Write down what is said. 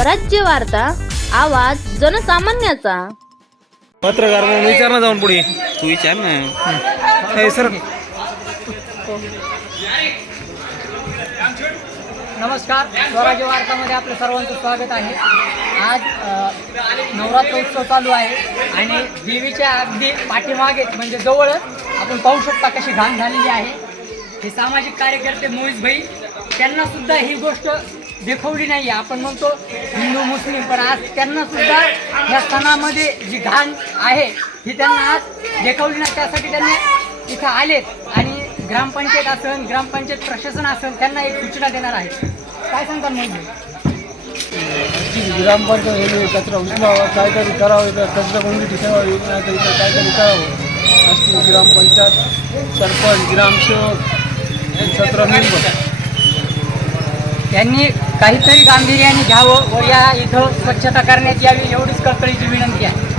स्वराज्य वार्ता आवाज जनसामान्याचा. पत्रकार म्हणून विचार ना जाऊन पुढे. तू विचार ना. हे सर. नमस्कार. स्वराज्य वार्तामध्ये आपलं सर्वांचं स्वागत आहे. आज नवरात्र उत्सव चालू आहे आणि देवीच्या अगदी पाठीमागे म्हणजे जवळच आपण पाहू शकता कशी घाण झालेली आहे. हे सामाजिक कार्यकर्ते मोहित भाई त्यांना सुद्धा ही गोष्ट देखवली नाही. आहे आपण म्हणतो हिंदू मुस्लिम पण आज त्यांना सुद्धा या सणामध्ये जी घाण आहे ही त्यांना आज देखवली नाही. त्यासाठी त्यांनी इथं आलेत. आणि ग्रामपंचायत असेल ग्रामपंचायत प्रशासन असेल त्यांना एक सूचना देणार आहे काय सांगतात म्हणजे ग्रामपंचायत हे कचरा उचलावा काहीतरी करावं कचरा कोणती ठेवावी नाही तर इथं काहीतरी करावं. असतील ग्रामपंचायत सरपंच ग्रामसेवक सतरा मेंबर. त्यांनी काहीतरी गांभीर्याने घ्यावं व या इथं स्वच्छता करण्यात यावी एवढीच कळकळीची विनंती आहे.